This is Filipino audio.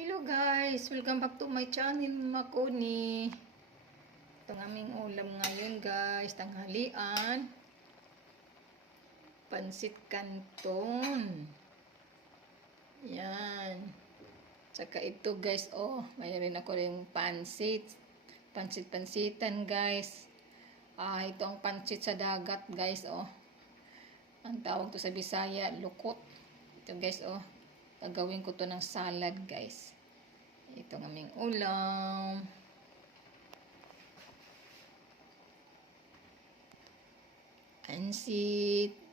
Hello guys! Welcome back to my channel Makoni. Ito ang aming ulam ngayon guys. Tanghalian. Pansit canton. Yan. Tsaka ito guys, oh, mayroon ako rin pansit. Pansit-pansitan guys. Ah, ito ang pansit sa dagat guys, oh. Ang tawag to sa Bisaya, lukot. Ito guys, oh. Gagawin ko to ng salad, guys. Ito ang aming ulam. Pansit.